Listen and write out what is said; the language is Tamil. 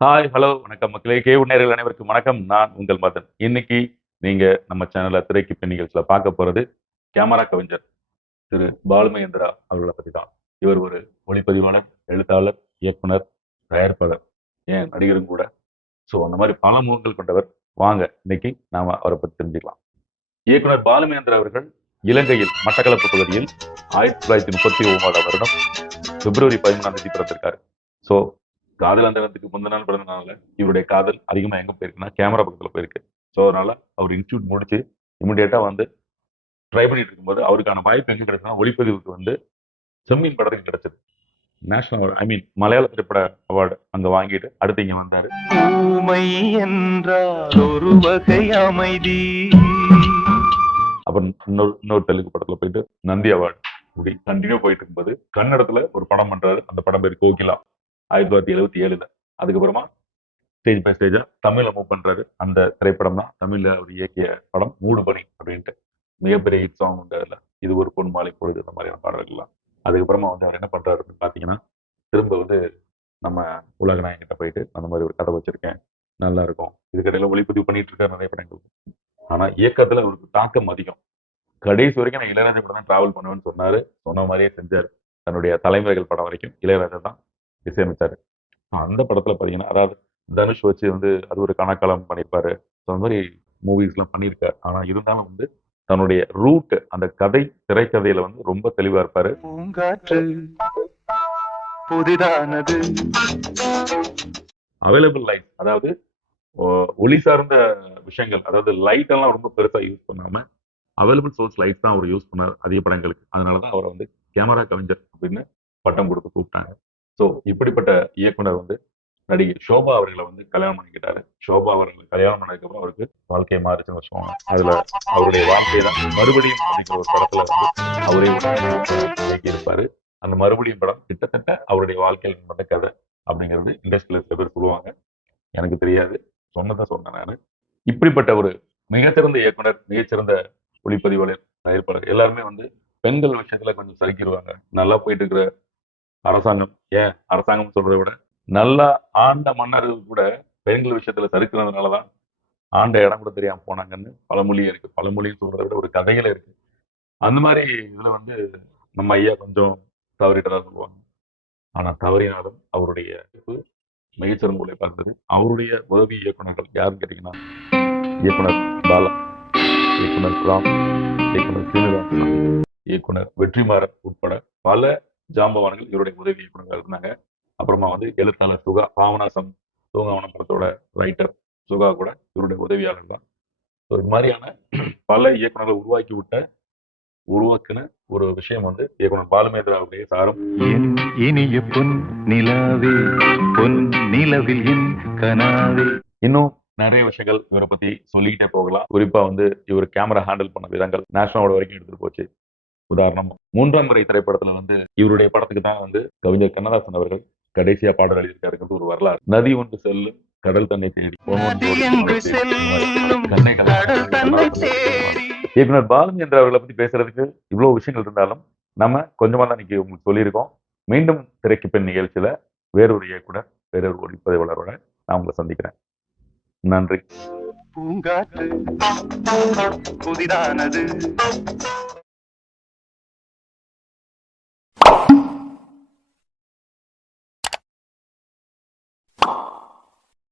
ஹாய், ஹலோ, வணக்கம் மக்களே. நேயர்கள் அனைவருக்கும் வணக்கம். நான் உங்கள் மதன். இன்னைக்கு நீங்க நம்ம சேனல்ல திரைக்கு பின் நிகழ்ச்சியில பார்க்க போறது கேமரா கவிஞர் திரு பாலுமகேந்திரா அவர்களை பத்தி தான். இவர் ஒரு ஒளிப்பதிவாளர், எழுத்தாளர், இயக்குனர், தயாரிப்பாளர், ஏன் நடிகரும் கூட. ஸோ அந்த மாதிரி பல முகங்கள் கொண்டவர். வாங்க இன்னைக்கு நாம அவரை பத்தி தெரிஞ்சுக்கலாம். இயக்குனர் பாலுமகேந்திரா அவர்கள் இலங்கையில் மட்டக்களப்பு பகுதியில் 1939ஆம் வருடம் பிப்ரவரி 13ஆம் தேதி பிறந்திருக்காரு. ஸோ காதல் அந்தரத்துக்கு முந்தின நாள் பிறந்தனால இவருடைய காதல் அதிகமா எங்க போயிருக்குன்னா கேமரா பக்கத்துல போயிருக்கு. ஸோ அதனால அவர் இன்ஸ்டியூட் முடிச்சு இமிடியேட்டா வந்து ட்ரை பண்ணிட்டு இருக்கும்போது அவருக்கான வாய்ப்பு எங்க கிடைச்சுன்னா ஒளிப்பதிவுக்கு வந்து செம்மீன் படத்துக்கு கிடைச்சது. நேஷனல் மலையாள திரைப்பட அவார்டு அங்க வாங்கிட்டு அடுத்து இங்க வந்தாரு. ஊமை என்றால் ஒரு வகை அமைதி. அப்புறம் இன்னொரு தெலுங்கு படத்துல போயிட்டு நந்தி அவார்டு இப்படி கண்டினியூ போயிட்டு இருக்கும்போது கன்னடத்துல ஒரு படம் பண்றாரு. அந்த படம் பேர் கோகிலா 1977. அதுக்கப்புறமா ஸ்டேஜ் பை ஸ்டேஜா தமிழ்ல மூவ் பண்றாரு. அந்த திரைப்படம் தான் தமிழ்ல அவர் இயக்கிய படம் மூடுபனி அப்படின்ட்டு. மிகப்பெரிய ஹிட் சாங் உண்டு அதுல. இது ஒரு பொன் மாலை பொழுது இந்த மாதிரியான பாடல்கள்லாம். அதுக்கப்புறமா வந்து அவர் என்ன பண்றாரு அப்படின்னு பாத்தீங்கன்னா திரும்ப வந்து நம்ம உலக நாயகிட்ட போயிட்டு அந்த மாதிரி ஒரு கதை வச்சிருக்கேன், நல்லா இருக்கும். இதுக்கடையில ஒளிப்பதிவு பண்ணிட்டு இருக்காரு நிறைய படங்கள். ஆனா இயக்கத்துல அவருக்கு தாக்கம் அதிகம். கடைசி வரைக்கும் நான் இளையராஜா கூட தான் டிராவல் பண்ணுவேன்னு சொன்னாரு. சொன்ன மாதிரியே செஞ்சாரு. தன்னுடைய தலைமுறைகள் படம் வரைக்கும் இளையராஜா தான் இசையமைச்சாரு. அந்த படத்துல பாத்தீங்கன்னா அதாவது தனுஷ் வச்சு வந்து அது ஒரு கணக்காலம் பண்ணியிருப்பாரு. ஸோ அந்த மாதிரி மூவிஸ் எல்லாம் பண்ணியிருக்காரு. ஆனா இருந்தாலும் வந்து தன்னுடைய ரூட் அந்த கதை திரைக்கதையில வந்து ரொம்ப தெளிவா இருப்பாரு. பூங்காற்று புதிதானது. அவைலபிள் லைட், அதாவது ஒளி சார்ந்த விஷயங்கள், அதாவது லைட் எல்லாம் ரொம்ப பெருசா யூஸ் பண்ணாம அவைலபிள் சோர்ஸ் லைட் தான் அவர் யூஸ் பண்ணார் அதிக படங்களுக்கு. அதனாலதான் அவரை வந்து கேமரா கவிஞர் அப்படின்னு பட்டம் கொடுத்து கூப்பிட்டாங்க. ஸோ இப்படிப்பட்ட இயக்குனர் வந்து நடிகை ஷோபா அவர்களை வந்து கல்யாணம் பண்ணிக்கிட்டாரு. ஷோபா அவர்களை கல்யாணம் பண்ணதுக்கு அப்புறம் அவருக்கு வாழ்க்கை மாறுச்சுன்னு வச்சுக்கோங்க. அதுல அவருடைய வாழ்க்கையை தான் மறுபடியும் அப்படிங்கிற ஒரு படத்துல வந்து அவரே இயக்கி இருப்பாரு. அந்த மறுபடியும் படம் கிட்டத்தட்ட அவருடைய வாழ்க்கையில் நடந்த கதை அப்படிங்கிறது இண்டஸ்ட்ரியில சில பேர் சொல்லுவாங்க. எனக்கு தெரியாது, சொன்னதான் சொன்னேன் நானு. இப்படிப்பட்ட ஒரு மிகச்சிறந்த இயக்குனர், மிகச்சிறந்த ஒளிப்பதிவாளர், தயாரிப்பாளர் எல்லாருமே வந்து பெண்கள் விஷயத்துல கொஞ்சம் சறுக்கிடுவாங்க. நல்லா போயிட்டு இருக்கிற அரசாங்கம், ஏன் அரசாங்கம் சொல்றதை விட நல்லா ஆண்ட மன்னர்கள் கூட பெண்கள் விஷயத்துல சறுக்குறதுனாலதான் ஆண்ட இடம் கூட தெரியாம போனாங்கன்னு பழமொழியே இருக்கு. பழமொழின்னு சொல்றதை விட ஒரு கதையில இருக்கு. அந்த மாதிரி இதுல வந்து நம்ம ஐயா கொஞ்சம் தவறிட்டதா சொல்லுவாங்க. ஆனா தவறினாலும் அவருடைய மிகச்சிறந்த உழைப்பா இருந்தது. அவருடைய உதவி இயக்குனர்கள் யாருன்னு கேட்டீங்கன்னா இயக்குனர் பாலா, இயக்குனர் ராம், இயக்குனர் சீனிவாசன், இயக்குனர் வெற்றிமாறன் உட்பட பல ஜாம்பவான்கள் இவருடைய உதவி இயக்குனர்கள் இருந்தாங்க. அப்புறமா வந்து எழுத்தாளர் சுகா, பாவனாசம் தூங்காவனம் படத்தோட ரைட்டர் சுகா கூட இவருடைய உதவியாளர் தான். ஒரு மாதிரியான பல இயக்குனர்களை உருவாக்கின ஒரு விஷயம் வந்து இயக்குனர் பாலுமேந்திராவுடைய சாரம். என் இனிய பொன் நிலாவே, பொன் நிலவில் என் கனாவே. இன்னும் நிறைய விஷயங்கள் இவரை பத்தி சொல்லிக்கிட்டே போகலாம். குறிப்பா வந்து இவர் கேமரா ஹேண்டில் பண்ண விதங்கள் நேஷனல் அவார்டு வரைக்கும் எடுத்துட்டு போச்சு. உதாரணம், மூன்றாம் முறை திரைப்படத்துல வந்து இவருடைய படத்துக்கு தான் வந்து கவிஞர் கண்ணதாசன் அவர்கள் கடைசியா பாடல் எழுதியிருக்காருங்கிறது ஒரு வரலாறு. நதி ஒன்று செல்லும் கடல் தன்னை தேடி நதி என்று செல்லும் கண்ணை கடல் தன்னை தேடி. இயக்குனர் பாலுமேந்திரா அவர்களை பத்தி பேசுறதுக்கு இவ்வளவு விஷயங்கள் இருந்தாலும் நம்ம கொஞ்சமா தான் இன்னைக்கு உங்களுக்கு சொல்லியிருக்கோம். மீண்டும் திரைக்கு பின் நிகழ்ச்சியில வேறொரு இயக்குனர், வேறொரு ஒளிப்பதிவாளரோட நான் உங்களை சந்திக்கிறேன். நன்றி. பூங்காற்று புதிதானது.